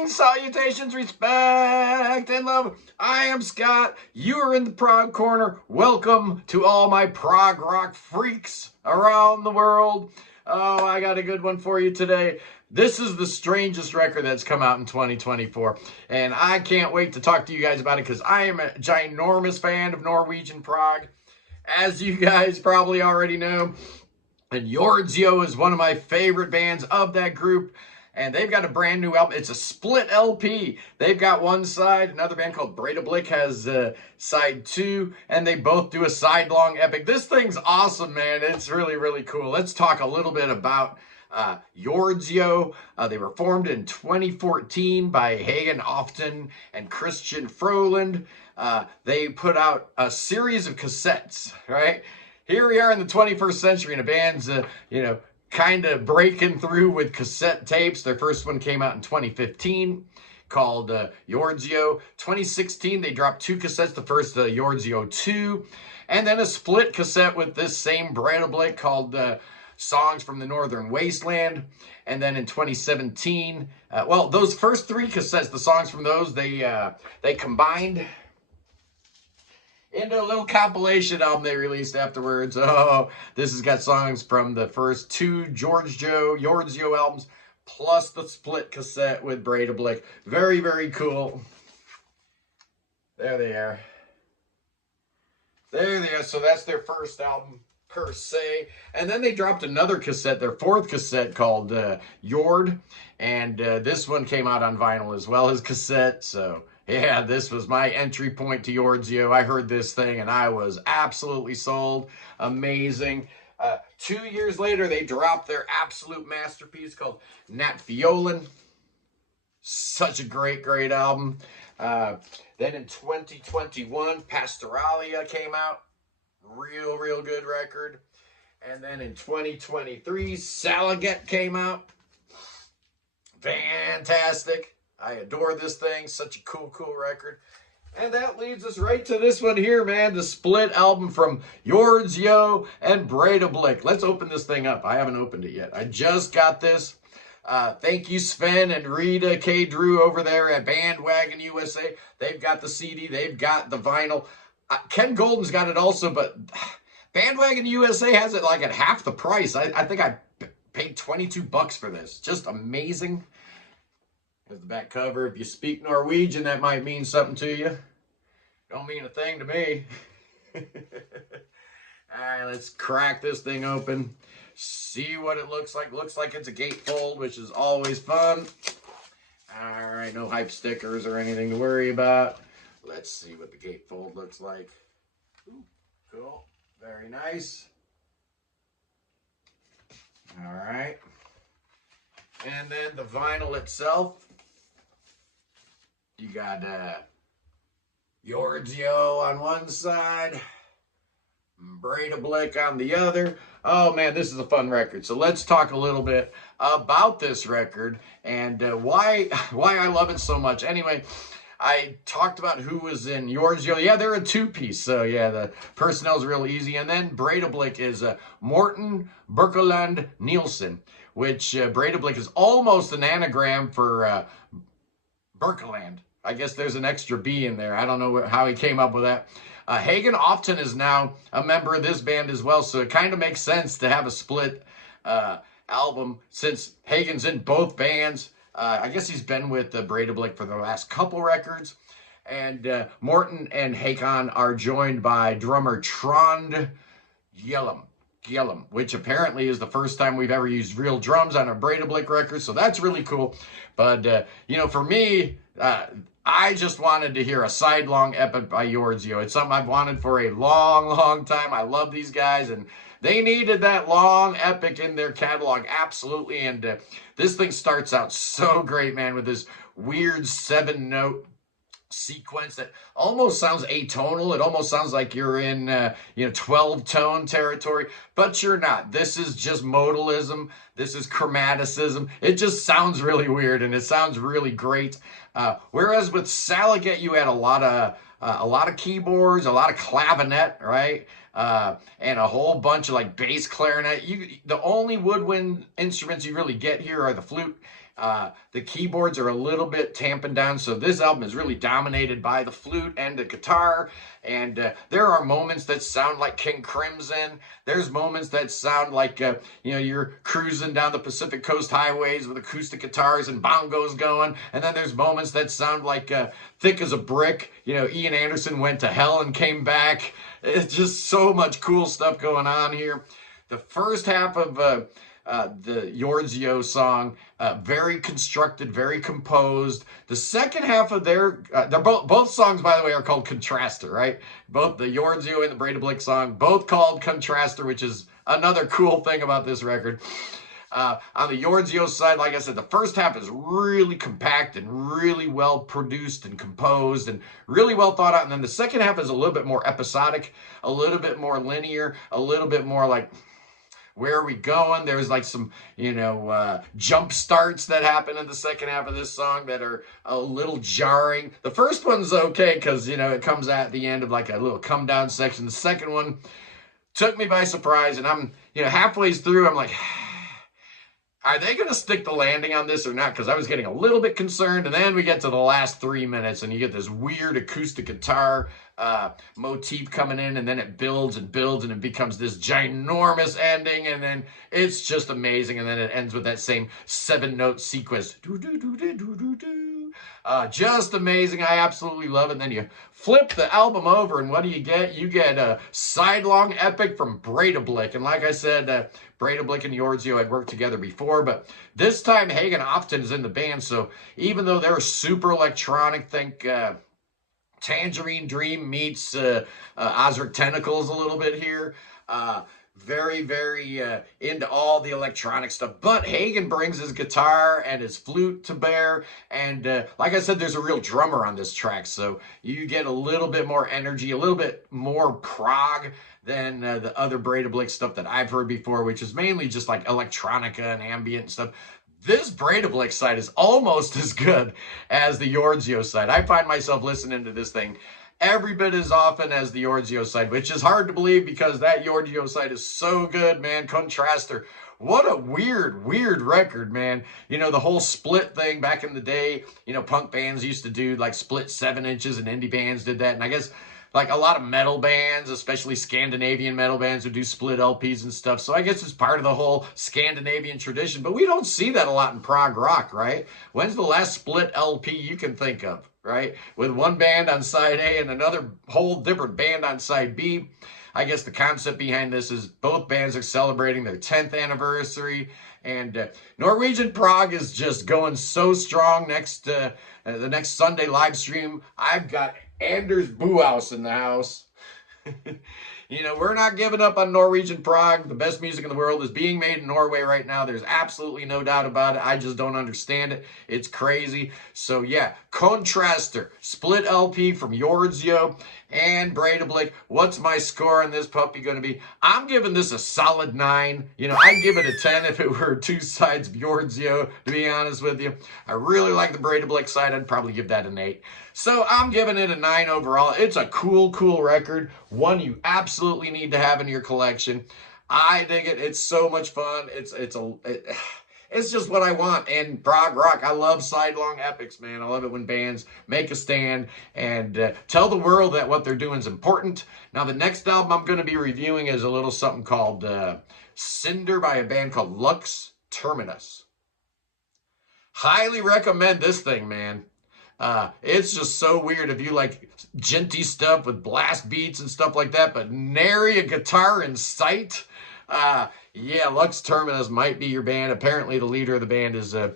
Greetings, salutations, respect, and love. I am Scott. You are in the Prog Corner. Welcome to all my prog rock freaks around the world. Oh, I got a good one for you today. This is the strangest record that's come out in 2024, and I can't wait to talk to you guys about it because I am a ginormous fan of Norwegian prog, as you guys probably already know. And Jordsjø is one of my favorite bands of that group. And they've got a brand new album. It's a split LP. They've got one side. Another band called Breidablik has side 2. And they both do a side-long epic. This thing's awesome, man. It's really, really cool. Let's talk a little bit about Jordsjø. They were formed in 2014 by Hagen Often and Christian Froland. They put out a series of cassettes, right? Here we are in the 21st century, and a band's, kind of breaking through with cassette tapes. Their first one came out in 2015 called Jordsjø. 2016, they dropped 2 cassettes. The first, Jordsjø 2, and then a split cassette with this same Breidablik called Songs from the Northern Wasteland. And then in 2017, those first 3 cassettes, the songs from those, they combined into a little compilation album they released afterwards. Oh, this has got songs from the first 2 Jordsjø albums, plus the split cassette with Breidablik. Very, very cool. There they are. There they are. So that's their first album, per se. And then they dropped another cassette, their 4th cassette, called Jord. And this one came out on vinyl as well as cassette, so yeah, this was my entry point to Jordsjø. I heard this thing and I was absolutely sold. Amazing. 2 years later, they dropped their absolute masterpiece called Nattfjollen. Such a great, great album. Then in 2021, Pastoralia came out. Real, real good record. And then in 2023, Salaget came out. Fantastic. I adore this thing. Such a cool, cool record. And that leads us right to this one here, man. The split album from Jordsjø and Breidablik. Let's open this thing up. I haven't opened it yet. I just got this. Thank you, Sven and Rita K. Drew over there at Bandwagon USA. They've got the CD. They've got the vinyl. Ken Golden's got it also, but Bandwagon USA has it like at half the price. I think I paid $22 for this. Just amazing. There's the back cover. If you speak Norwegian, that might mean something to you. Don't mean a thing to me. All right, let's crack this thing open. See what it looks like. Looks like it's a gatefold, which is always fun. All right, no hype stickers or anything to worry about. Let's see what the gatefold looks like. Ooh, cool. Very nice. All right. And then the vinyl itself. You got Jordsjø on one side, Breidablik on the other. Oh man, this is a fun record. So let's talk a little bit about this record and why I love it so much. Anyway, I talked about who was in Jordsjø. Yeah, they're a 2-piece. So yeah, the personnel's real easy. And then Breidablik is Morten Birkeland Nielsen, which Breidablik is almost an anagram for Birkeland. I guess there's an extra B in there. I don't know how he came up with that. Hagen Often is now a member of this band as well, so it kind of makes sense to have a split album since Hagen's in both bands. I guess he's been with Breidablik for the last couple records. And Morten and Hagen are joined by drummer Trond Gjellum, which apparently is the first time we've ever used real drums on a Breidablik record, so that's really cool. But, for me, I just wanted to hear a side-long epic by Jordsjø. It's something I've wanted for a long, long time. I love these guys, and they needed that long epic in their catalog, absolutely. And this thing starts out so great, man, with this weird 7-note sequence that almost sounds atonal. It almost sounds like you're in 12-tone territory, but you're not. This is just modalism. This is chromaticism. It just sounds really weird, and it sounds really great. Whereas with Salaget, you had a lot of keyboards, a lot of clavinet, right? And a whole bunch of like bass clarinet. The only woodwind instruments you really get here are the flute The keyboards are a little bit tampened down, so this album is really dominated by the flute and the guitar. And there are moments that sound like King Crimson. There's moments that sound like you're cruising down the Pacific Coast highways with acoustic guitars and bongos going. And then there's moments that sound like Thick as a Brick. Ian Anderson went to hell and came back. It's just so much cool stuff going on here. The first half of the Jordsjø song, very constructed, very composed. The second half of they're both songs, by the way, are called Konstraster, right? Both the Jordsjø and the Breidablik song, both called Konstraster, which is another cool thing about this record. On the Jordsjø side, like I said, the first half is really compact and really well produced and composed and really well thought out. And then the second half is a little bit more episodic, a little bit more linear, a little bit more like, where are we going? There's like some, jump starts that happen in the second half of this song that are a little jarring. The first one's okay because, it comes at the end of like a little come down section. The second one took me by surprise, and I'm, halfway through, I'm like, are they going to stick the landing on this or not? Because I was getting a little bit concerned. And then we get to the last 3 minutes and you get this weird acoustic guitar motif coming in, and then it builds and builds and it becomes this ginormous ending. And then it's just amazing. And then it ends with that same 7-note sequence. Just amazing. I absolutely love it. And then you flip the album over, and what do you get? You get a sidelong epic from Breidablik. And like I said, Breidablik and Jordsjø had worked together before, but this time Hagen often is in the band. So even though they're super electronic, think Tangerine Dream meets Ozric Tentacles a little bit here. Very, very into all the electronic stuff. But Hagen brings his guitar and his flute to bear. And like I said, there's a real drummer on this track. So you get a little bit more energy, a little bit more prog than the other Breidablik stuff that I've heard before, which is mainly just like electronica and ambient stuff. This Breidablik side is almost as good as the Jordsjø side. I find myself listening to this thing every bit as often as the Jordsjø side, which is hard to believe because that Jordsjø side is so good, man. Konstraster. What a weird, weird record, man. The whole split thing back in the day, punk bands used to do like split 7 inches, and indie bands did that. And I guess like a lot of metal bands, especially Scandinavian metal bands, would do split LPs and stuff. So I guess it's part of the whole Scandinavian tradition, but we don't see that a lot in prog rock, right? When's the last split LP you can think of, right? With one band on side A and another whole different band on side B. I guess the concept behind this is both bands are celebrating their 10th anniversary, and Norwegian Prog is just going so strong. The next Sunday live stream, I've got Anders Buhaus in the house. We're not giving up on Norwegian Prog. The best music in the world is being made in Norway right now. There's absolutely no doubt about it. I just don't understand it. It's crazy. So yeah, Konstraster, split LP from Jordsjø and Breidablik. What's my score on this puppy going to be? I'm giving this a solid 9. I'd give it a 10 if it were 2 sides of Jordsjø, to be honest with you. I really like the Breidablik side. I'd probably give that an 8. So I'm giving it a 9 overall. It's a cool, cool record. One you absolutely need to have in your collection. I dig it. It's so much fun. It's just what I want in prog rock. I love sidelong epics, man. I love it when bands make a stand and tell the world that what they're doing is important. Now, the next album I'm going to be reviewing is a little something called Cinder by a band called Lux Terminus. Highly recommend this thing, man. It's just so weird if you like djenty stuff with blast beats and stuff like that, but nary a guitar in sight. Yeah, Lux Terminus might be your band. Apparently the leader of the band is a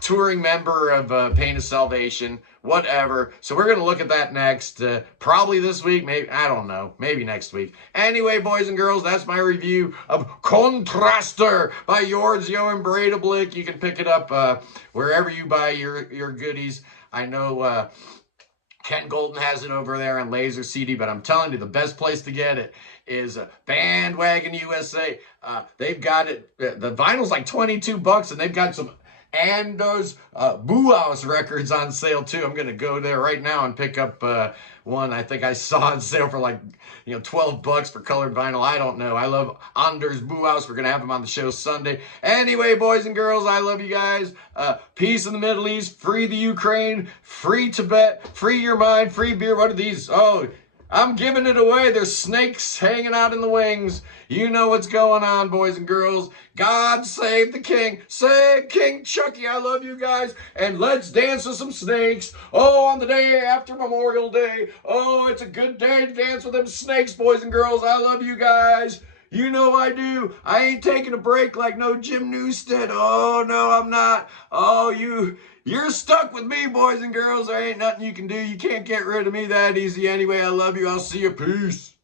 touring member of Pain of Salvation, whatever. So we're going to look at that next, probably this week, maybe, I don't know, maybe next week. Anyway, boys and girls, that's my review of Konstraster by Jordsjø and Breidablik. You can pick it up wherever you buy your goodies. I know Ken Golden has it over there on Laser CD, but I'm telling you, the best place to get it is Bandwagon USA. They've got it. The vinyl's like $22, and they've got some And those Boo House records on sale too. I'm gonna go there right now and pick up one. I think I saw on sale for like, you know, $12 for colored vinyl. I don't know. I love Anders Boo House. We're gonna have him on the show Sunday. Anyway, boys and girls, I love you guys. Peace in the Middle East. Free the Ukraine. Free Tibet. Free your mind. Free beer. What are these? Oh, I'm giving it away. There's snakes hanging out in the wings. You know what's going on, boys and girls. God save the king. Save King Chucky. I love you guys. And let's dance with some snakes. Oh, on the day after Memorial Day. Oh, it's a good day to dance with them snakes, boys and girls. I love you guys. You know I do. I ain't taking a break like no Jim Newstead. Oh, no, I'm not. Oh, you're stuck with me, boys and girls. There ain't nothing you can do. You can't get rid of me that easy anyway. I love you. I'll see you. Peace.